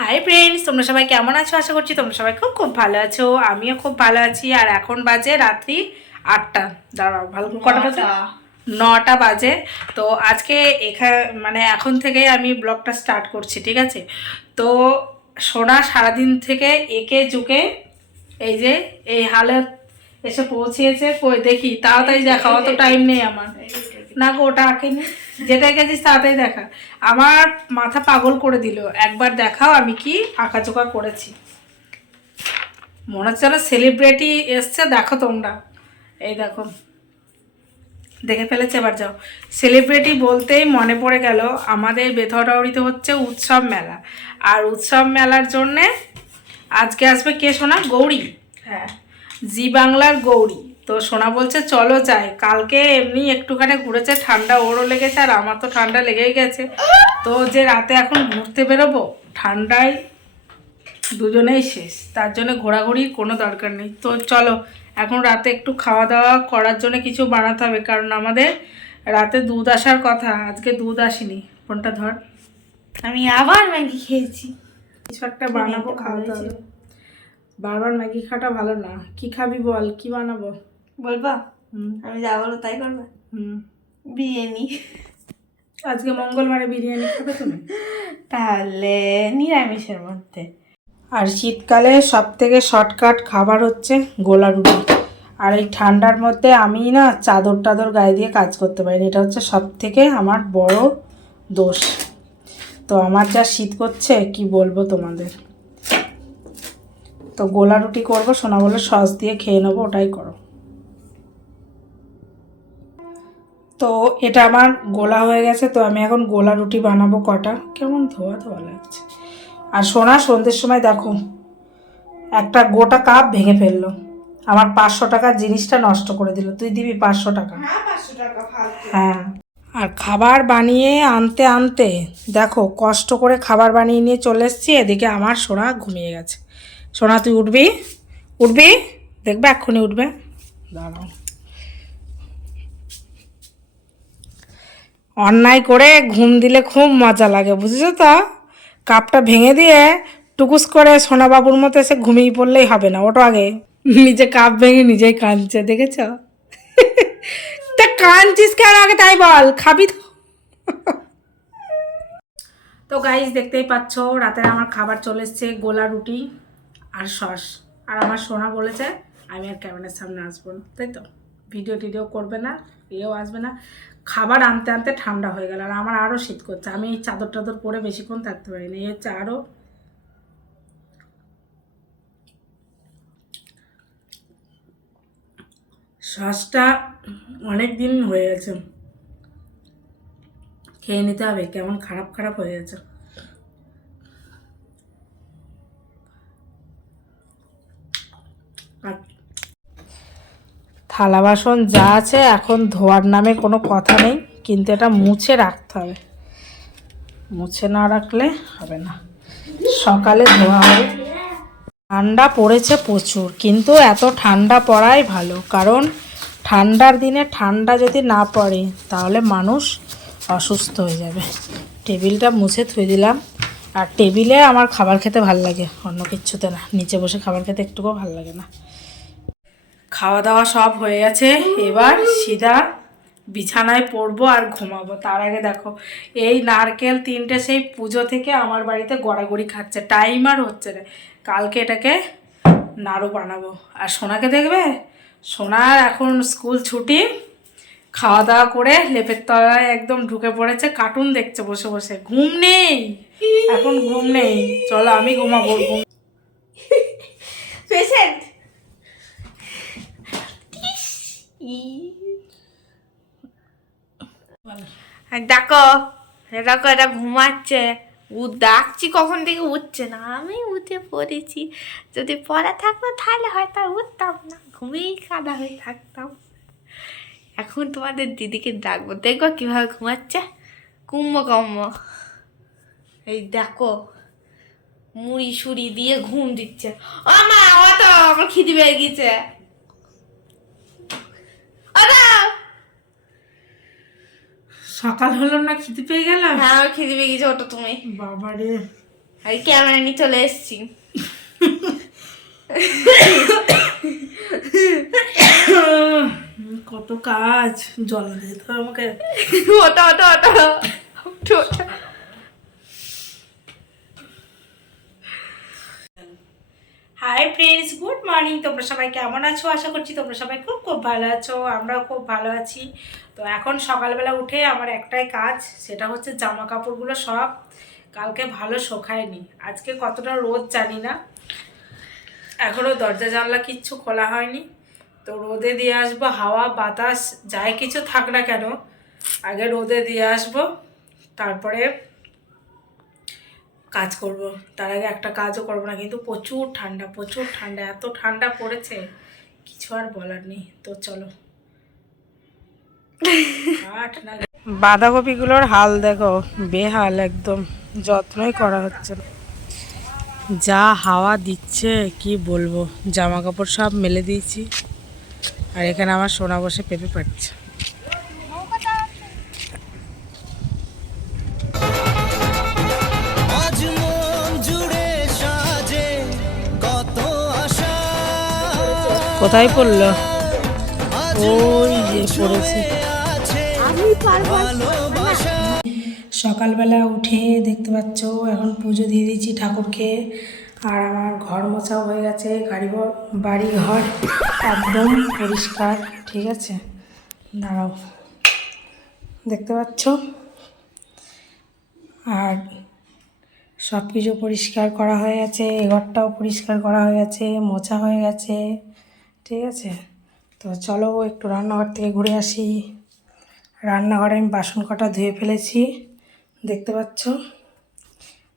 Hi friends তোমরা সবাই কেমন আছো? আশা করছি তোমরা সবাই খুব খুব ভালো আছো। আমিও খুব ভালো আছি। আর এখন বাজে রাত্রি আটটা। দাঁড়াও ভালো কটা বাজে? নটা। বাজে। তো আজকে এখানে মানে এখন থেকেই আমি ব্লগটা স্টার্ট করছি ঠিক আছে? তো সোনা সারাদিন থেকে একে জুকে এই যে এই হালে এসে পৌঁছিয়েছে কই দেখি তাড়াতাড়ি দেখা অত টাইম নেই আমার। না গো ওটা আঁকেনি। যেটা এঁকেছিস তাড়াতাড়ি দেখা। আমার মাথা পাগল করে দিল। একবার দেখাও আমি কি আঁকাচোকা করেছি। মনে হচ্ছে যেন সেলিব্রিটি এসছে দেখো তোমরা। এই দেখো। দেখে ফেলেছে এবার যাও। সেলিব্রিটি বলতেই মনে পড়ে গেল আমাদের বেথরাউড়িতে হচ্ছে উৎসব মেলা। আর উৎসব মেলার জন্যে আজকে আসবে কে শোনা গৌরী। হ্যাঁ। জি বাংলার গৌরী। তো সোনা বলছে চলো যাই। কালকে এমনি একটুখানি ঘুরেছে ঠান্ডা ওরও লেগেছে আর আমার তো ঠান্ডা লেগেই গেছে। তো যে রাতে এখন ঘুরতে বেরোবো ঠান্ডায় দুজনেই শেষ। তার জন্য ঘোরাঘুরির কোনো দরকার নেই। তো চলো এখন রাতে একটু খাওয়া দাওয়া করার জন্য কিছু বানাতে হবে। কারণ আমাদের রাতে দুধ আসার কথা আজকে দুধ আসেনি। ফোনটা ধর। আমি আবার ম্যাগি খেয়েছি। কিছু একটা বানাবো খাওয়াতে হবে। বারবার ম্যাগি খাওয়াটা ভালো না। কি খাবি বল? কি বানাবো? বলবা? হুম আমি যা বলো তাই করবে? হুম বিরিয়ানি। আজকে মঙ্গলবারে বিরিয়ানি খাবে তুমি? তাহলে নিরামিষের মধ্যে। আর শীতকালে সব থেকে শর্টকাট খাবার হচ্ছে গোলা রুটি। আর এই ঠান্ডার মধ্যে আমি না চাদর টাদর গায়ে দিয়ে কাজ করতে পারি। এটা হচ্ছে সব থেকে আমার বড় দোষ। তো আমার যা শীত করছে কি বলব তোমাদের? তো গোলা রুটি করব সোনা বলে সস দিয়ে খেয়ে নেব ওটাই করো। তো এটা আমার গোলা হয়ে গেছে তো আমি এখন গোলা রুটি বানাবো কটা। কেমন ধোয়া ধোয়া লাগছে। আর সোনা সন্ধ্যের সময় দেখো একটা গোটা কাপ ভেঙে ফেলল। আমার পাঁচশো টাকার জিনিসটা নষ্ট করে দিল। তুই দিবি পাঁচশো টাকা? হ্যাঁ পাঁচশো টাকা হ্যাঁ। আর খাবার বানিয়ে আনতে আনতে দেখো কষ্ট করে খাবার বানিয়ে নিয়ে চলে এসেছি এদিকে আমার সোনা ঘুমিয়ে গেছে। সোনা তুই উঠবি? উঠবি? দেখবে এক্ষুনি উঠবে? দাঁড়াও। অন্যায় করে ঘুম দিলে খুব মজা লাগে, বুঝেছ তো? কাপটা ভেঙে দিয়ে টুকুস করে সোনাবাবুর মতো এসে ঘুমিয়ে পড়লেই হবে না ওটা আগে। নিজে কাপ ভেঙে নিজেই কাঁদছে, দেখেছ? তা কাঁদছিস কেন আগে তাই বল, খাবি তো। তো গাইজ দেখতেই পাচ্ছ রাতের আমার খাবার চলে এসছে, গোলা রুটি আর সস। আর আমার সোনা বলেছে, আমি আর ক্যামেরার সামনে আসব না, তাই তো? ভিডিও টিডিও করবে না, এও আসবে না। খাবার আনতে আনতে ঠান্ডা হয়ে গেল আর আমার আরও শীত করছে। আমি এই চাদর টাদর পরে বেশিক্ষণ থাকতে পারি না এই হচ্ছে আরও সসটা অনেক দিন হয়ে গেছে। খেয়ে নিতে হবে, কেমন খারাপ খারাপ হয়ে গেছে। থালা বাসন যা আছে এখন ধোয়ার নামে কোনো কথা নেই, কিন্তু এটা মুছে রাখতে হবে। মুছে না রাখলে হবে না। সকালে ধোয়া হবে ঠান্ডা পড়েছে প্রচুর, কিন্তু এত ঠান্ডা পড়াই ভালো, কারণ ঠান্ডার দিনে ঠান্ডা যদি না পড়ে, তাহলে মানুষ অসুস্থ হয়ে যাবে। টেবিলটা মুছে থুয়ে দিলাম। আর টেবিলে আমার খাবার খেতে ভালো লাগে, অন্য কিচ্ছুতে না। নিচে বসে খাবার খেতে একটুকুও ভালো লাগে না। খাওয়া দাওয়া সব হয়ে গেছে। এবার সিধা বিছানায় পড়ব আর ঘুমাবো। তার আগে দেখো এই নারকেল তিনটে সেই পুজো থেকে আমার বাড়িতে গড়াগড়ি খাচ্ছে। টাইম আর হচ্ছে না। কালকে এটাকে নাড়ু বানাবো। আর সোনাকে দেখবে? সোনার এখন স্কুল ছুটি। খাওয়া দাওয়া করে লেপের তলায় একদম ঢুকে পড়েছে। কার্টুন দেখছে বসে বসে। ঘুম নেই। এখন ঘুম নেই। চলো আমি ঘুমাবো। ঘুম পেশেন্ট দেখো দেখো এটা ঘুমাচ্ছে। উ ডাকছি কখন থেকে, উঠছে না। আমি উঠে পড়েছি। যদি পড়া থাকতো, তাহলে হয়তো উঠতাম না। ঘুমিয়েই কাদা হয়ে থাকতাম। এখন তোমাদের দিদিকে ডাকবো। দেখো কীভাবে ঘুমাচ্ছে। কুম্ভ কম্ম এই দেখো, মুড়ি সুড়ি দিয়ে ঘুম দিচ্ছে। ও মা ও তো আমার খিদি পেয়ে গেছে। সকাল হলো না খিদে পেয়ে গেলাম হ্যাঁ আমার খিদি পেয়ে গেছে ওটা তুমি। বাবারে। আর ক্যামেরা নিয়ে চলে এসেছি। কত কাজ জল দিতে আমাকে। ওটা ওটা ওটা ওটা, ওটা। হাই ফ্রেন্ডস গুড মর্নিং তোমরা সবাই কেমন আছো? আশা করছি তোমরা সবাই খুব খুব ভালো আছো, আমরাও খুব ভালো আছি। তো এখন সকালবেলা উঠে আমার একটাই কাজ, সেটা হচ্ছে জামা কাপড়গুলো সব কালকে ভালো শোকায়নি। আজকে কতটা রোদ জানি না। এখনও দরজা জানলা কিচ্ছু খোলা হয়নি। তো রোদে দিয়ে আসব, হাওয়া, বাতাস, যাই কিছু থাক না কেন, আগে রোদে দিয়ে আসব। তারপরে কাজ করব। তার আগে একটা কাজও করব না, কিন্তু প্রচুর ঠান্ডা প্রচুর ঠান্ডা, এত ঠান্ডা পড়েছে, কিছু আর বলার নেই। তো চলো। বাঁধাকপিগুলোর হাল দেখো, বেহাল একদম, যত্নই করা হচ্ছে না। যা হাওয়া দিচ্ছে, কি বলব? জামা কাপড় সব মেলে দিয়েছি, আর এখানে আমার সোনা বসে পেঁপে পাচ্ছে কোথায় পড়ল? আজ ওই যে পড়েছে। সকালবেলা উঠে দেখতে পাচ্ছ এখন পুজো দিয়ে দিয়েছি ঠাকুরকে। আর আমার ঘর মোছাও হয়ে গেছে গাড়ি ঘর বাড়ি ঘর একদম পরিষ্কার ঠিক আছে? দাঁড়াও। দেখতে পাচ্ছ? আর সব কিছু পরিষ্কার করা হয়ে গেছে এ ঘরটাও পরিষ্কার করা হয়ে গেছে মোছা হয়ে গেছে। ঠিক আছে? তো চলো একটু রান্নাঘর থেকে ঘুরে আসি। রান্নাঘরে আমি বাসন কটা ধুয়ে ফেলেছি দেখতে পাচ্ছ?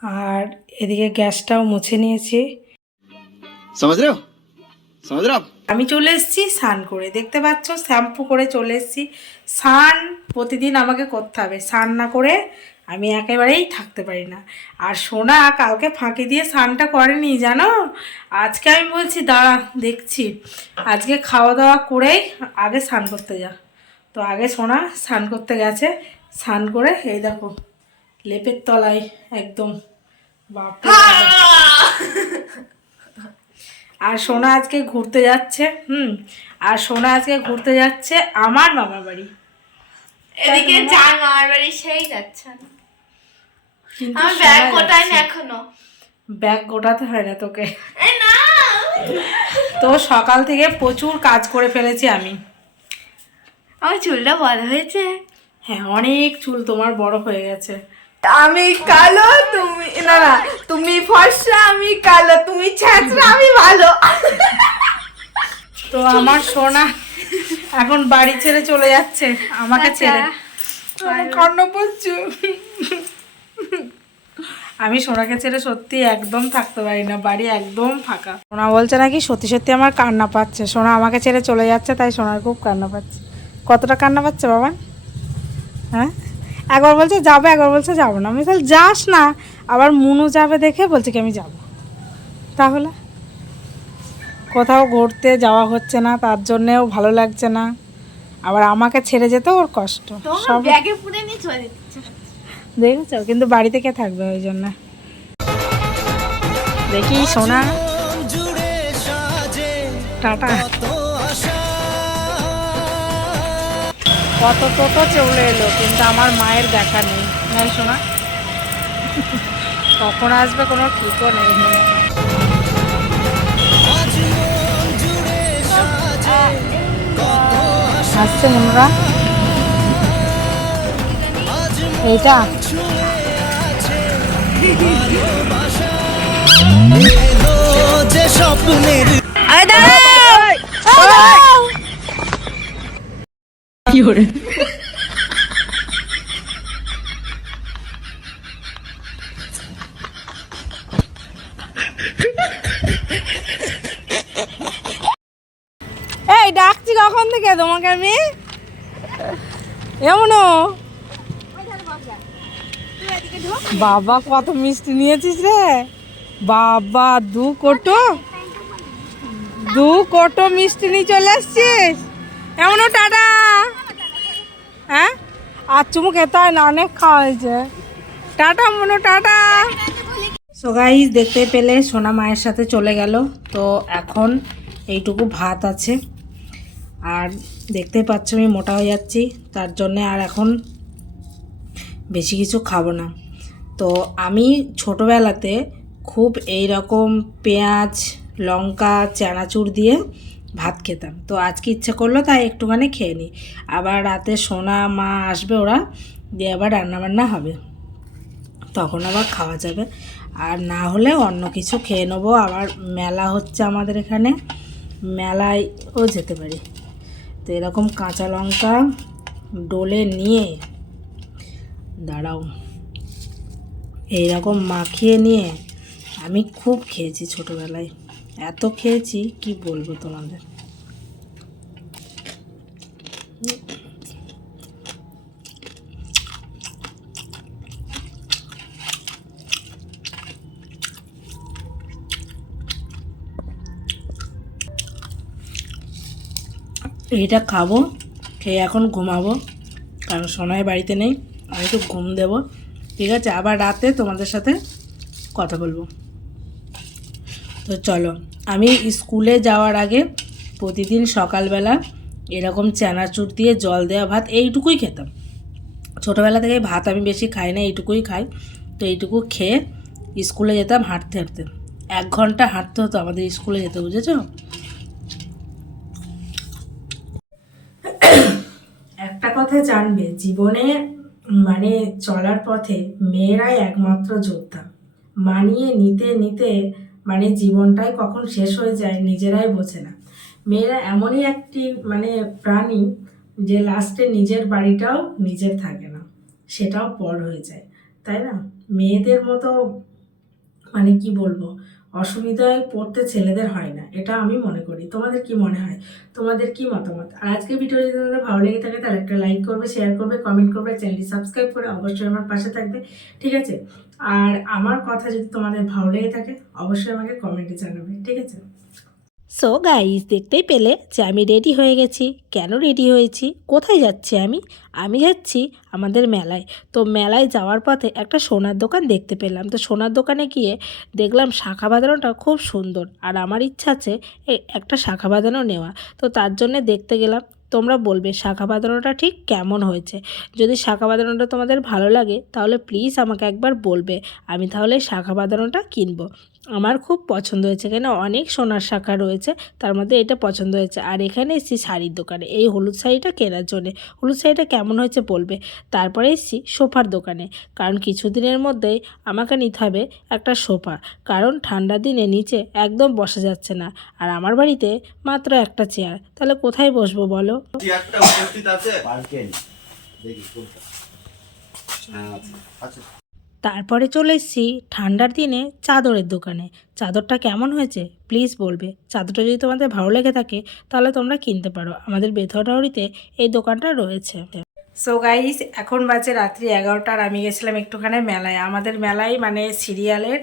আর এদিকে গ্যাসটাও মুছে নিয়েছি। আমি চলে এসেছি স্নান করে। দেখতে পাচ্ছ শ্যাম্পু করে চলে এসেছি। স্নান প্রতিদিন আমাকে করতে হবে। স্নান না করে আমি একেবারেই থাকতে পারি না। আর সোনা কালকে ফাঁকি দিয়ে স্নানটা করেনি জানো? আজকে আমি বলছি দাঁড়া দেখছি। আজকে খাওয়া দাওয়া করেই আগে স্নান করতে যা। তো আগে সোনা স্নান করতে গেছে। স্নান করে এই দেখো লেপের তলায় একদম বাপ। আর সোনা আজকে ঘুরতে যাচ্ছে হুম? আর সোনা আজকে ঘুরতে যাচ্ছে আমার মামার বাড়ি। এদিকে যান আমার বাড়ি সেই যাচ্ছে না। আমার ব্যাগ গোটাই না এখনও। ব্যাগ গোটাতে হয় না তোকে। তো সকাল থেকে প্রচুর কাজ করে ফেলেছি আমি। আমার চুলটা বড় হয়েছে। হ্যাঁ অনেক চুল তোমার বড় হয়ে গেছে। আমি কালো তুমি না না তুমি ফর্সা আমি কালো তুমি ছ্যাঁচড়া আমি ভালো। তো আমার সোনা এখন বাড়ি ছেড়ে চলে যাচ্ছে। আমাকে আচ্ছা। ছেড়ে। আমার কান্না পড়ছে আমি সোনাকে ছেড়ে সত্যি একদম থাকতে পারি না বাড়ি একদম ফাঁকা। সোনা বলছে নাকি সত্যি সত্যি আমার কান্না পাচ্ছে। সোনা আমাকে ছেড়ে চলে যাচ্ছে তাই সোনার খুব কান্না পাচ্ছে। কতটা কান্না পাচ্ছে বাবা? হ্যাঁ? একবার বলছে যাব একবার বলছে যাব না। আমি তাহলে যাস না। আবার মুনু যাবে দেখে বলছে কি আমি যাব। তাহলে? কোথাও ঘুরতে যাওয়া হচ্ছে না তার জন্যেও ভালো লাগছে না। আবার আমাকে ছেড়ে যেতে ওর কষ্ট। সব ব্যাগে পুরে নিয়ে চলে দেখেছ? কিন্তু বাড়িতে কে থাকবে ওই জন্য? দেখি সোনা। টাটা। কত টোটো চলে এলো, কিন্তু আমার মায়ের দেখা নেই। নাই সোনা? কখন আসবে কোনো ঠিকও নেই। আসছে মনুরা। এইটা। যে স্বপ্নের এই ডাকছি কখন থেকে তোমাকে আমি? এমনও? বাবা, কত মিষ্টি নিয়েছিস রে। বাবা, দু কোটো। দু কোটো মিষ্টি নিয়ে চলে আসছিস। এমনও টাটা। হ্যাঁ? আর চুমু খেতে হয় না, অনেক খাওয়া হয়েছে। টাটা, মনো, টাটা। সো গাইজ দেখতে পেলে সোনা মায়ের সাথে চলে গেল। তো এখন এইটুকু ভাত আছে। আর দেখতে পাচ্ছ আমি মোটা হয়ে যাচ্ছি। তার জন্যে আর এখন বেশি কিছু খাব না। তো আমি ছোটোবেলাতে খুব এই রকম পেঁয়াজ, লঙ্কা, চানাচুর দিয়ে ভাত খেতাম। তো আজকে ইচ্ছে করল তাই একটুখানি খেয়ে নিই। আবার রাতে সোনা মা আসবে ওরা, দিয়ে আবার রান্নাবান্না হবে। তখন আবার খাওয়া যাবে। আর না হলে অন্য কিছু খেয়ে নেব। আবার মেলা হচ্ছে আমাদের এখানে মেলায়ও যেতে পারি। তো এরকম কাঁচা লঙ্কা ডোলে নিয়ে, দাঁড়াও। এইরকম মাখিয়ে নিয়ে আমি খুব খেয়েছি ছোটোবেলায়। এত খেয়েছি, কি বলব তোমাদের? এইটা খাব, খেয়ে এখন ঘুমাবো, কারণ সোনাই বাড়িতে নেই, আমি একটু ঘুম দেব। ঠিক আছে, আবার রাতে তোমাদের সাথে কথা বলব। তো চলো, আমি স্কুলে যাওয়ার আগে প্রতিদিন সকালবেলা এরকম চানাচুর দিয়ে জল দেওয়া ভাত এইটুকুই খেতাম। ছোটোবেলা থেকে ভাত আমি বেশি খাই না, এইটুকুই খাই। তো এইটুকু খেয়ে স্কুলে যেতাম হাঁটতে হাঁটতে। এক ঘণ্টা হাঁটতে হতো আমাদের স্কুলে যেতে, বুঝেছ? একটা কথা জানবে, জীবনে মানে চলার পথে মেয়েরাই একমাত্র যোদ্ধা। মানিয়ে নিতে নিতে মানে জীবনটাই কখন শেষ হয়ে যায় নিজেরাই বোঝে না। মেয়েরা এমনই একটি মানে প্রাণী যে লাস্টে নিজের বাড়িটাও নিজের থাকে না, সেটাও পর হয়ে যায়। তাই না? মেয়েদের মতো মানে কি বলব? অসুবিধায় পড়তে ছেলেদের হয় না, এটা আমি মনে করি। তোমাদের কি মনে হয়? তোমাদের কি মতামত? আর আজকে ভিডিও যদি তোমাদের ভালো লেগে থাকে, তাহলে একটা লাইক করবে শেয়ার করবে কমেন্ট করবে চ্যানেলটি সাবস্ক্রাইব করে অবশ্যই আমার পাশে থাকবে, ঠিক আছে? আর আমার কথা যদি তোমাদের ভালো লেগে থাকে, অবশ্যই আমাকে কমেন্টে জানাবে, ঠিক আছে? সো গাইস দেখতেই পেলে যে আমি রেডি হয়ে গেছি। কেন রেডি হয়েছি? কোথায় যাচ্ছি আমি? আমি যাচ্ছি আমাদের মেলায়। তো মেলায় যাওয়ার পথে একটা সোনার দোকান দেখতে পেলাম। তো সোনার দোকানে গিয়ে দেখলাম শাখা বাঁধানোটা খুব সুন্দর। আর আমার ইচ্ছা আছে একটা শাখা বাঁধানো নেওয়া। তো তার জন্যে দেখতে গেলাম। তোমরা বলবে, শাখা বাঁধানোটা ঠিক কেমন হয়েছে? যদি শাখা বাঁধানোটা তোমাদের ভালো লাগে, তাহলে প্লিজ আমাকে একবার বলবে। আমি তাহলে শাখা বাঁধানোটা কিনবো। আমার খুব পছন্দ হয়েছে কেন অনেক সোনার শাখা রয়েছে তার মধ্যে এটা পছন্দ হয়েছে। আর এখানে এসেছি শাড়ির দোকানে এই হলুদ শাড়িটা কেনার জন্যে। হলুদ শাড়িটা কেমন হয়েছে বলবে? তারপরে এসেছি সোফার দোকানে কারণ কিছুদিনের মধ্যেই আমাকে নিতে হবে একটা সোফা কারণ ঠান্ডা দিনে নিচে একদম বসা যাচ্ছে না। আর আমার বাড়িতে মাত্র একটা চেয়ার তাহলে কোথায় বসবো বলো? চেয়ারটা উপস্থিত আছে? দেখি আচ্ছা। তারপরে চলে এসেছি ঠান্ডার দিনে চাদরের দোকানে। চাদরটা কেমন হয়েছে? প্লিজ বলবে। চাদরটা যদি তোমাদের ভালো লেগে থাকে, তাহলে তোমরা কিনতে পারো। আমাদের বেথরাউরিতে এই দোকানটা রয়েছে। সো গাইস এখন বাজে রাত্রি এগারোটার আমি গেছিলাম একটুখানি মেলায়। আমাদের মেলায় মানে সিরিয়ালের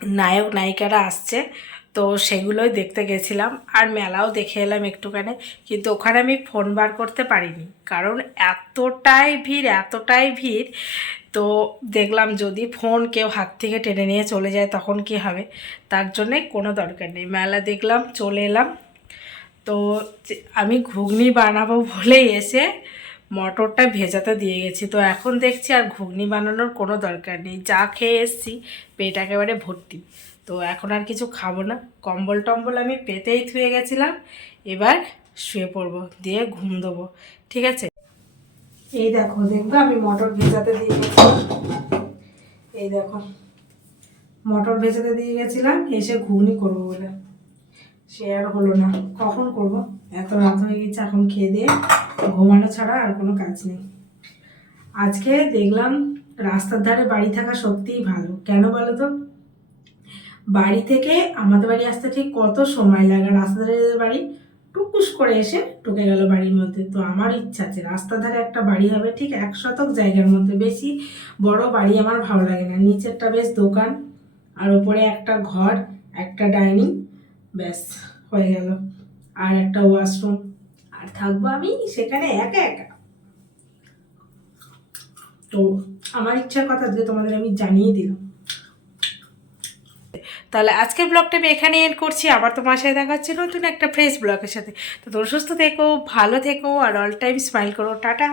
নায়ক, নায়িকারা আসছে, তো সেগুলোই দেখতে গেছিলাম আর মেলাও দেখে এলাম একটুখানি, কিন্তু ওখানে আমি ফোন বার করতে পারিনি। কারণ এতটাই ভিড় এতটাই ভিড় তো দেখলাম যদি ফোন কেউ হাত থেকে টেনে নিয়ে চলে যায় তখন কি হবে? তার জন্যে কোনো দরকার নেই। মেলা দেখলাম, চলে এলাম। তো আমি ঘুগনি বানাবো বলেই এসে মটরটা ভেজাতে দিয়ে গেছি। তো এখন দেখছি আর ঘুগনি বানানোর কোনো দরকার নেই। যা খেয়ে এসছি, পেট একেবারে ভর্তি। তো এখন আর কিছু খাব না। কম্বল টম্বল আমি পেতেই থুয়ে গেছিলাম। এবার শুয়ে পড়ব, দিয়ে ঘুম দেবো। ঠিক আছে? এই দেখো, দেখব আমি মটর ভেজাতে দিয়ে গেছিলাম। এই দেখো, মটর ভেজাতে দিয়ে গেছিলাম, এসে ঘুগনি করব বলে। সে আর হলো না, কখন করব? এত রাত হয়ে গেছে, এখন খেয়ে দিয়ে ঘুমানো ছাড়া আর কোনো কাজ নেই। আজকে দেখলাম রাস্তার ধারে বাড়ি থাকা সত্যিই ভালো। কেন বলো তো? বাড়ি থেকে আমাদের বাড়ি আসতে ঠিক কত সময় লাগে? রাস্তার ধারে বাড়ি টুকুস করে এসে ঢুকে গেল বাড়ির মধ্যে। তো আমার ইচ্ছা আছে, রাস্তার ধারে একটা বাড়ি হবে, ঠিক এক শতক জায়গার মধ্যে। বেশি বড় বাড়ি আমার ভালো লাগে না। নিচেরটা বেশ দোকান, আর ওপরে একটা ঘর, একটা ডাইনিং, ব্যাস, হয়ে গেল। আর একটা ওয়াশরুম। আর থাকব আমি সেখানে একা একা। তো আমার ইচ্ছার কথা যে তোমাদের আমি জানিয়ে দিলাম। তাহলে আজকের ব্লগটা আমি এখানে এন্ড করছি। আবার তোমার সাথে দেখা হচ্ছে নতুন একটা ফ্রেশ ব্লগের সাথে। তো তোর সুস্থ থেকো, ভালো থেকো, আর অল টাইম স্মাইল করো। টাটা!